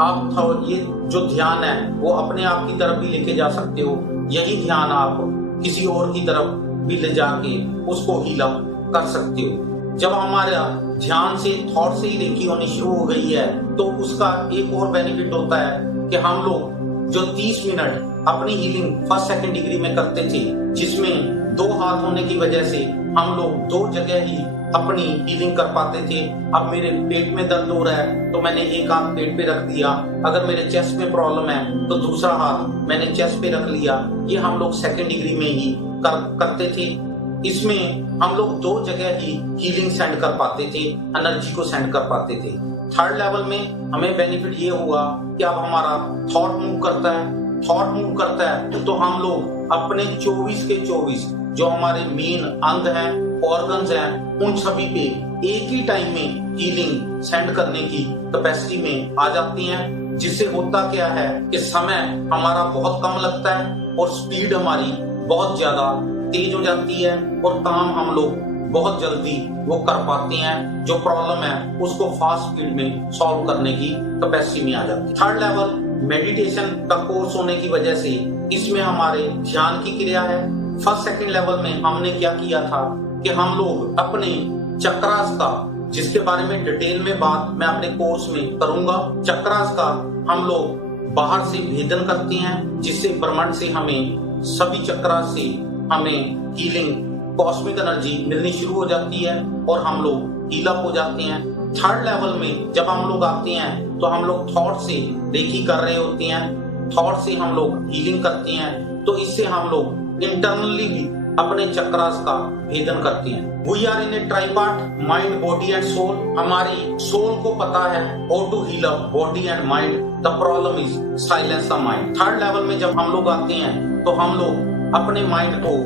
आप ये जो ध्यान है वो अपने आप की तरफ भी लेके जा सकते हो। यही ध्यान आप किसी और की तरफ भी ले जाके उसको हील अप कर सकते हो। जब हमारा ध्यान से थॉट से ही रेकी होनी शुरू हो गई है तो उसका एक और बेनिफिट होता है कि हम लोग जो 30 मिनट अपनी हीलिंग फर्स्ट सेकंड डिग्री में करते थे, जिसमें 2 हाथ होने की वजह से हम लोग 2 जगह ही अपनी हीलिंग कर पाते थे। अब मेरे पेट में दर्द हो रहा है तो मैंने एक हाथ पेट पे रख दिया, अगर मेरे चेस्ट में प्रॉब्लम है तो दूसरा हाथ मैंने चेस्ट पे रख लिया। ये हम लोग सेकंड डिग्री में ही करते थे। इसमें हम लोग 2 जगह ही हीलिंग सेंड कर पाते थे, एनर्जी को सेंड कर पाते थे। थर्ड लेवल में हमें बेनिफिट ये हुआ कि अब हमारा थॉट मूव करता है तो हम लोग अपने 24 के 24 जो हमारे मेन अंग हैं, ऑर्गन्स हैं, उन सभी पे एक ही टाइम में हीलिंग सेंड करने की कैपेसिटी में आ जाती हैं। जिससे होता क्या है कि समय हमारा बहुत कम लगता है और स्पीड हमारी बहुत ज्यादा तेज हो जाती है और काम हम लोग बहुत जल्दी वो कर पाते हैं। जो प्रॉब्लम है उसको फास्ट स्पीड में सॉल्व करने की कैपेसिटी में आ जाती है। थर्ड लेवल मेडिटेशन का कोर्स होने की वजह से इसमें हमारे ध्यान की क्रिया है। फर्स्ट सेकंड लेवल में हमने क्या किया था कि हम लोग अपने चक्रास का, जिसके बारे में डिटेल में बात मैं अपने कोर्स में करूंगा, चक्रास का हम लोग बाहर से भेदन करते हैं, जिससे ब्रह्मांड से हमें सभी चक्रास से हमें हीलिंग कॉस्मिक एनर्जी मिलनी शुरू हो जाती है और हम लोग हील अप हो जाते हैं। थर्ड लेवल में जब हम लोग आते हैं तो हम लोग थॉट से रेकी कर रहे होते हैं, थॉट से हम लोग हीलिंग करते हैं, तो इससे हम लोग इंटरनली भी अपने चक्रास का भेदन करते हैं। We are in a tripart, mind, body and soul. हमारी सोल को पता है how to heal up body and mind. The problem is silence the mind. Third level में जब हम लोग आते हैं तो हम लोग अपने माइंड को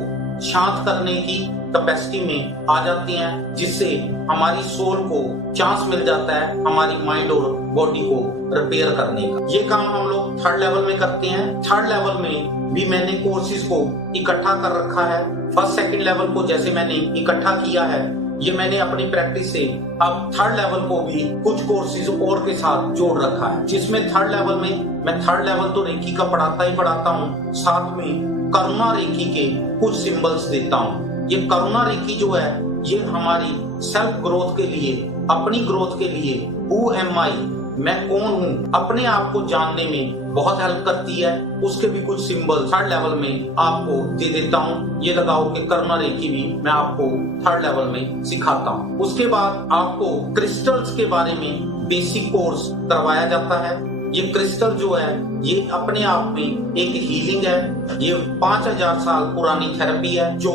शांत करने की कैपेसिटी में आ जाते हैं, जिससे हमारी सोल को चांस मिल जाता है हमारी माइंड और बॉडी को रिपेयर करने का। ये काम हम लोग थर्ड लेवल में करते हैं। थर्ड लेवल में भी मैंने कोर्सेज को इकट्ठा कर रखा है। फर्स्ट सेकंड लेवल को जैसे मैंने इकट्ठा किया है, ये मैंने अपनी प्रैक्टिस से अब थर्ड लेवल को भी कुछ कोर्सेज और के साथ जोड़ रखा है, जिसमें थर्ड लेवल में मैं थर्ड लेवल तो रेकी का पढ़ाता हूँ, साथ में करुणा रेकी के कुछ सिंबल्स देता हूँ। ये करुणा रेकी जो है ये हमारी सेल्फ ग्रोथ के लिए, अपनी ग्रोथ के लिए, हु एम आई, मैं कौन हूँ, अपने आप को जानने में बहुत हेल्प करती है। उसके भी कुछ सिंबल थर्ड लेवल में आपको दे देता हूँ। ये लगाओ कि करुणा रेकी भी मैं आपको थर्ड लेवल में सिखाता हूँ। उसके बाद आपको क्रिस्टल्स के बारे में बेसिक कोर्स करवाया जाता है। ये क्रिस्टल जो है ये अपने आप में एक हीलिंग है। ये 5000 साल पुरानी थेरेपी है जो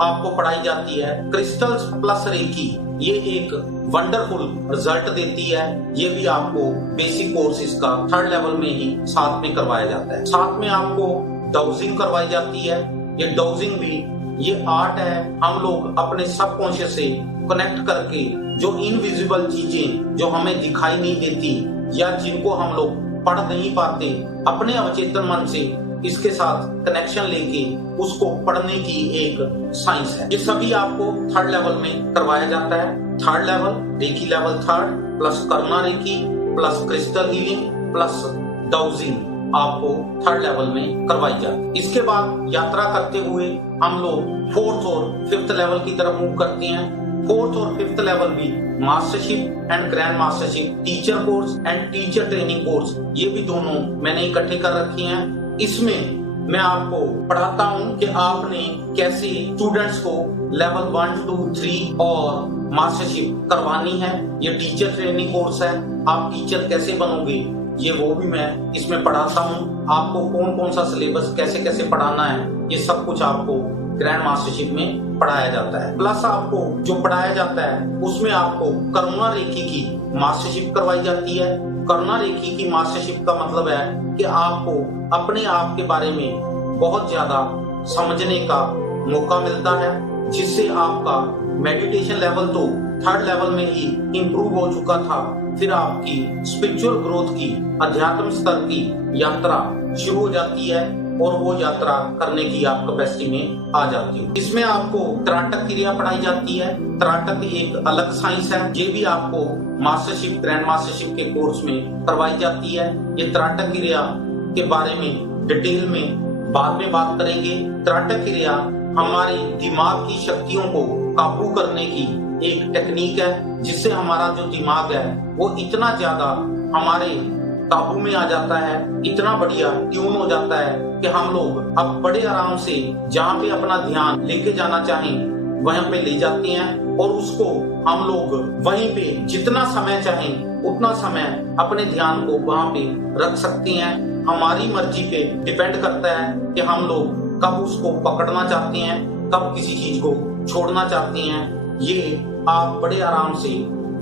आपको पढ़ाई जाती है। क्रिस्टल्स प्लस रेकी ये एक वंडरफुल रिजल्ट देती है। ये भी आपको बेसिक कोर्सेज का थर्ड लेवल में ही साथ में करवाया जाता है। साथ में आपको डाउजिंग करवाई जाती है। ये डाउजिंग भी ये आर्ट है। हम लोग अपने सबकॉन्शियस से कनेक्ट करके जो इनविजिबल चीजें जो हमें दिखाई नहीं देती या जिनको हम लोग पढ़ नहीं पाते, अपने अवचेतन मन से इसके साथ कनेक्शन लेके उसको पढ़ने की एक साइंस है। ये सभी आपको थर्ड लेवल में करवाया जाता है। Third level reiki level third plus Karuna reiki plus crystal healing plus dowsing आपको थर्ड लेवल में करवाई जाती है। इसके बाद यात्रा करते हुए हम लोग फोर्थ और फिफ्थ लेवल की तरफ मूव करते हैं। फोर्थ और फिफ्थ लेवल भी mastership and grand mastership, teacher course and teacher training course, ये भी दोनों मैंने इकट्ठे कर रखे हैं। इसमें मैं आपको पढ़ाता हूँ कि आपने कैसे स्टूडेंट्स को लेवल 1, 2, 3 और मास्टरशिप करवानी है। ये टीचर ट्रेनिंग कोर्स है। आप टीचर कैसे बनोगे ये वो भी मैं इसमें पढ़ाता हूँ। आपको कौन कौन सा सिलेबस कैसे कैसे पढ़ाना है ये सब कुछ आपको ग्रैंड मास्टरशिप में पढ़ाया जाता है। प्लस आपको जो पढ़ाया जाता है उसमें आपको करुणा रेकी की मास्टरशिप करवाई जाती है। करुणा रेकी की मास्टरशिप का मतलब है कि आपको अपने आप के बारे में बहुत ज्यादा समझने का मौका मिलता है, जिससे आपका मेडिटेशन लेवल तो थर्ड लेवल में ही इंप्रूव हो चुका था। फिर आपकी स्पिरिचुअल ग्रोथ की, अध्यात्म स्तर की यात्रा शुरू हो जाती है। और वो यात्रा करने की आप कैपेसिटी में आ जाती हो। इसमें आपको त्राटक क्रिया पढ़ाई जाती है। त्राटक एक अलग साइंस है, ये भी आपको मास्टरशिप, ग्रैंड मास्टरशिप के कोर्स में करवाई जाती है। ये त्राटक क्रिया के बारे में डिटेल में बाद में बात करेंगे। त्राटक क्रिया हमारे दिमाग की शक्तियों को काबू करने की एक टेक्निक है, जिससे हमारा जो दिमाग है वो इतना ज्यादा हमारे काबू में आ जाता है, इतना बढ़िया ट्यून हो जाता है कि हम लोग अब बड़े आराम से जहाँ पे अपना ध्यान लेके जाना चाहें वहीं पे ले जाते हैं, और उसको हम लोग वहीं पे जितना समय चाहें उतना समय अपने ध्यान को वहां पे रख सकते हैं। हमारी मर्जी पे डिपेंड करता है कि हम लोग कब उसको पकड़ना चाहते हैं, कब किसी चीज को छोड़ना चाहते हैं। ये आप बड़े आराम से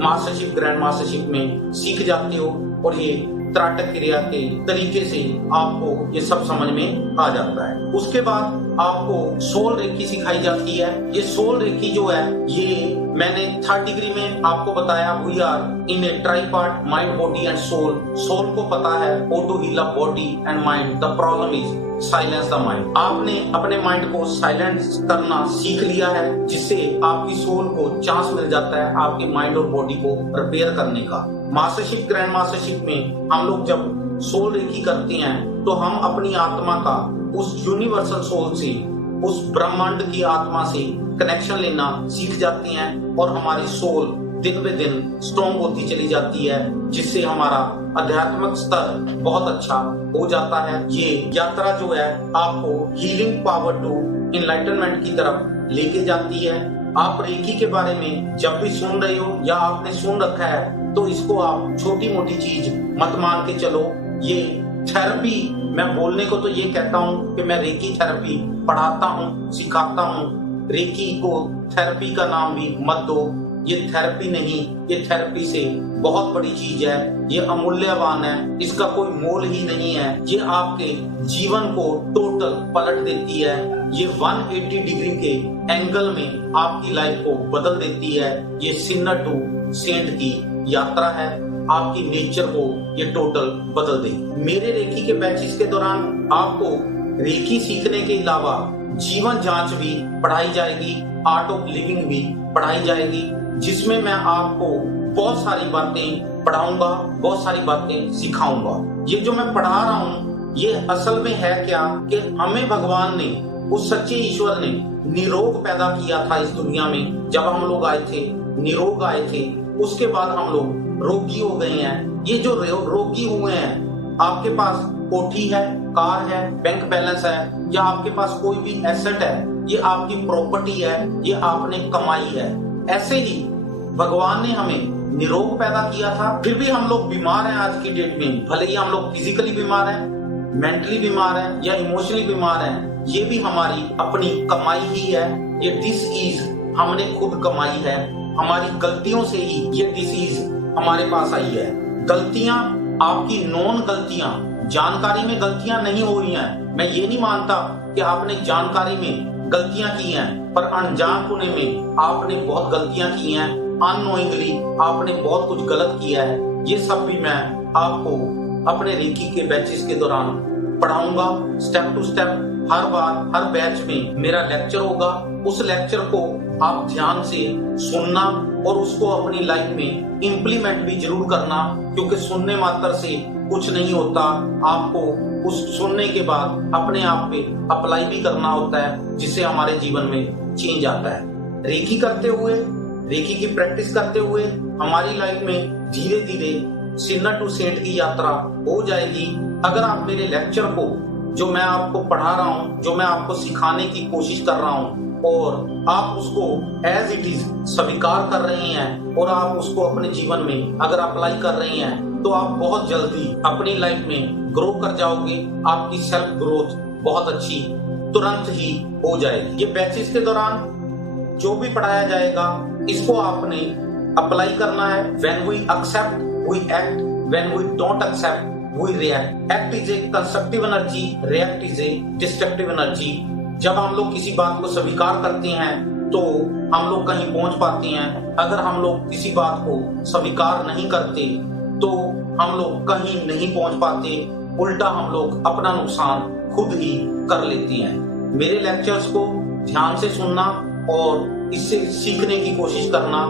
मास्टरशिप, ग्रैंड मास्टरशिप में सीख जाते हो, और ये त्राटक क्रिया के तरीके से आपको ये सब समझ में आ जाता है। उसके बाद आपको सोल रेकी सिखाई जाती है। ये सोल रेकी जो है ये मैंने 3rd डिग्री में आपको बताया, we are in a tripart, mind, body and soul. Soul को पता है how to heal up body and mind, the problem is silence the mind. आपने अपने माइंड को साइलेंस करना सीख लिया है, जिससे आपकी सोल को चांस मिल जाता है आपके माइंड और बॉडी को रिपेयर करने का। मास्टरशिप, ग्रैंड मास्टरशिप में हम लोग जब सोल रेकी करते हैं तो हम अपनी आत्मा का उस यूनिवर्सल सोल से, उस ब्रह्मांड की आत्मा से कनेक्शन लेना सीख जाते हैं, और हमारी सोल दिन ब दिन स्ट्रॉन्ग होती चली जाती है, जिससे हमारा आध्यात्मिक स्तर बहुत अच्छा हो जाता है। ये यात्रा जो है आपको हीलिंग पावर टू इनलाइटनमेंट की तरफ लेके जाती है। आप रेकी के बारे में जब भी सुन रहे हो या आपने सुन रखा है तो इसको आप छोटी मोटी चीज मत मान के चलो। ये थेरेपी, मैं बोलने को तो ये कहता हूँ कि मैं रेकी थेरेपी पढ़ाता हूँ, सिखाता हूँ। रेकी को थेरेपी का नाम भी मत दो, ये थेरेपी नहीं, ये थेरेपी से बहुत बड़ी चीज है, ये अमूल्यवान है, इसका कोई मोल ही नहीं है। ये आपके जीवन को टोटल पलट देती है। ये 180 डिग्री के एंगल में आपकी लाइफ को बदल देती है। ये सिन्नर टू सेंट की यात्रा है, आपकी नेचर को ये टोटल बदल देगी। मेरे रेकी के बैचेस के दौरान आपको रेकी सीखने के अलावा जीवन जांच भी पढ़ाई जाएगी, आर्ट ऑफ लिविंग भी पढ़ाई जाएगी, जिसमें मैं आपको बहुत सारी बातें पढ़ाऊंगा, बहुत सारी बातें सिखाऊंगा। ये जो मैं पढ़ा रहा हूँ ये असल में है क्या कि हमें भगवान ने, उस सच्चे ईश्वर ने निरोग पैदा किया था इस दुनिया में। जब हम लोग आए थे निरोग आए थे, उसके बाद हम लोग रोगी हो गए हैं। ये जो रोगी हुए हैं, आपके पास कोठी है, कार है, बैंक बैलेंस है, या आपके पास कोई भी एसेट है, ये आपकी प्रॉपर्टी है, ये आपने कमाई है। ऐसे ही भगवान ने हमें निरोग पैदा किया था, फिर भी हम लोग बीमार हैं आज की डेट में। भले ही हम लोग फिजिकली बीमार हैं, मेंटली बीमार हैं या इमोशनली बीमार हैं, ये भी हमारी अपनी कमाई ही है। ये डिसीज हमने खुद कमाई है, हमारी गलतियों से ही ये डिसीज हमारे पास आई है। गलतियां आपकी नॉन गलतियां, जानकारी में गलतियां नहीं हो रही हैं। मैं ये नहीं मानता कि आपने जानकारी में गलतियां की हैं, पर अनजान होने में आपने बहुत गलतियां की हैं। अननोइंगली आपने बहुत कुछ गलत किया है। ये सब भी मैं आपको अपने रेकी के बैचेस के दौरान पढ़ाऊंगा, स्टेप टू स्टेप। हर बार हर बैच में मेरा लेक्चर होगा, उस लेक्चर को आप ध्यान से सुनना और उसको अपनी लाइफ में इम्प्लीमेंट भी जरूर करना, क्योंकि सुनने मात्र से कुछ नहीं होता। आपको उस सुनने के बाद अपने आप पे अप्लाई भी करना होता है, जिससे हमारे जीवन में चेंज आता है। रेकी करते हुए, रेकी की प्रैक्टिस करते हुए हमारी लाइफ में धीरे धीरे सिन्नर टू सेंट की यात्रा हो जाएगी। अगर आप मेरे लेक्चर को, जो मैं आपको पढ़ा रहा हूँ, जो मैं आपको सिखाने की कोशिश कर रहा हूँ, और आप उसको एज इट इज स्वीकार कर रहे हैं और आप उसको अपने जीवन में अगर अप्लाई कर रहे हैं, तो आप बहुत जल्दी अपनी लाइफ में ग्रो कर जाओगे। आपकी सेल्फ ग्रोथ बहुत अच्छी तुरंत ही हो जाएगी। ये बैचेस के दौरान जो भी पढ़ाया जाएगा, इसको आपने अप्लाई करना है। When we accept we act, when we don't accept we react. Act is a constructive energy, react is a destructive energy. जब हम लोग किसी बात को स्वीकार करते हैं तो हम लोग कहीं पहुंच पाते हैं। अगर हम लोग किसी बात को स्वीकार नहीं करते तो हम लोग कहीं नहीं पहुंच पाते। उल्टा हम लोग अपना नुकसान खुद ही कर लेते हैं। मेरे लेक्चर्स को ध्यान से सुनना और इससे सीखने की कोशिश करना।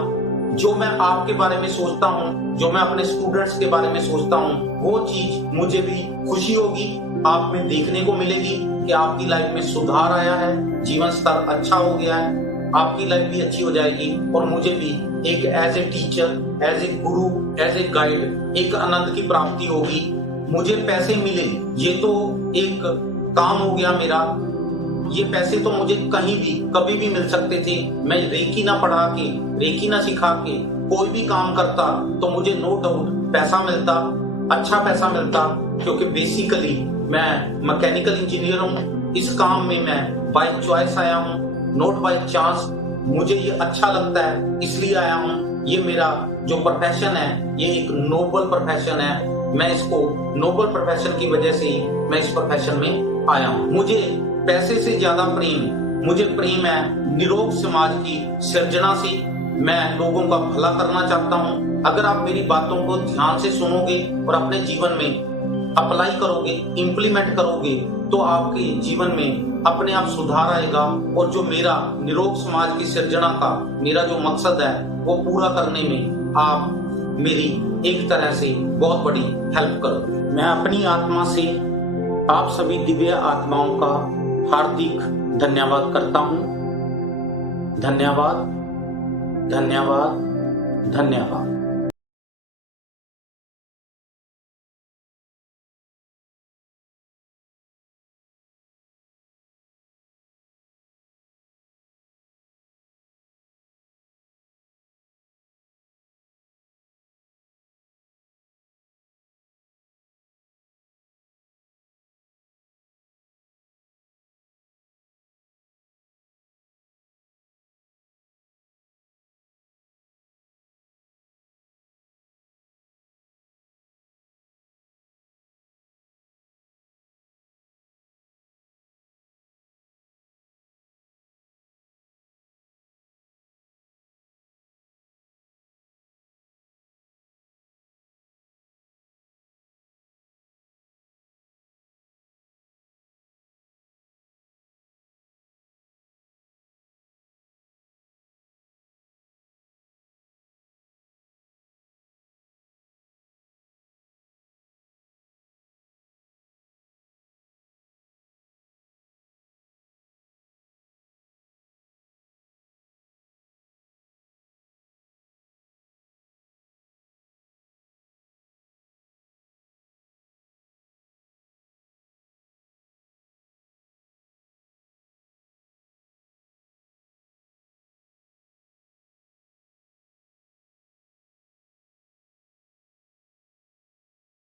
जो मैं आपके बारे में सोचता हूँ, जो मैं अपने स्टूडेंट्स के बारे में सोचता हूँ, वो चीज मुझे भी खुशी होगी, आप में देखने को मिलेगी कि आपकी लाइफ में सुधार आया है, जीवन स्तर अच्छा हो गया है, आपकी लाइफ भी अच्छी हो जाएगी और मुझे भी एक as a teacher, as a guru, as a guide एक आनंद की प्राप्ति होगी। मुझे पैसे मिले, ये तो एक काम हो गया मेरा। ये पैसे तो मुझे कहीं भी कभी भी मिल सकते थे। मैं रेकी ना पढ़ा के, रेकी ना सिखा के कोई भी काम करता तो मुझे नो डाउट पैसा मिलता, अच्छा पैसा मिलता, क्योंकि बेसिकली मैं मैकेनिकल इंजीनियर हूँ। इस काम में मैं बाय चॉइस आया हूँ, नॉट बाय चांस। मुझे ये अच्छा लगता है इसलिए आया हूँ। ये मेरा जो प्रोफेशन है ये एक नोबल प्रोफेशन है। मैं इसको नोबल प्रोफेशन की वजह से ही मैं इस प्रोफेशन में आया हूँ। मुझे पैसे से ज्यादा मुझे प्रेम है निरोग समाज की सृजना से। मैं लोगों का भला करना चाहता हूँ। अगर आप मेरी बातों को ध्यान से सुनोगे और अपने जीवन में अप्लाई करोगे, इम्प्लीमेंट करोगे, तो आपके जीवन में अपने आप सुधार आएगा और जो मेरा निरोग समाज की सृजना का मेरा जो मकसद है वो पूरा करने में आप मेरी एक तरह से बहुत बड़ी हेल्प करोगे। मैं अपनी आत्मा से आप सभी दिव्य आत्माओं का हार्दिक धन्यवाद करता हूँ। धन्यवाद, धन्यवाद, धन्यवाद।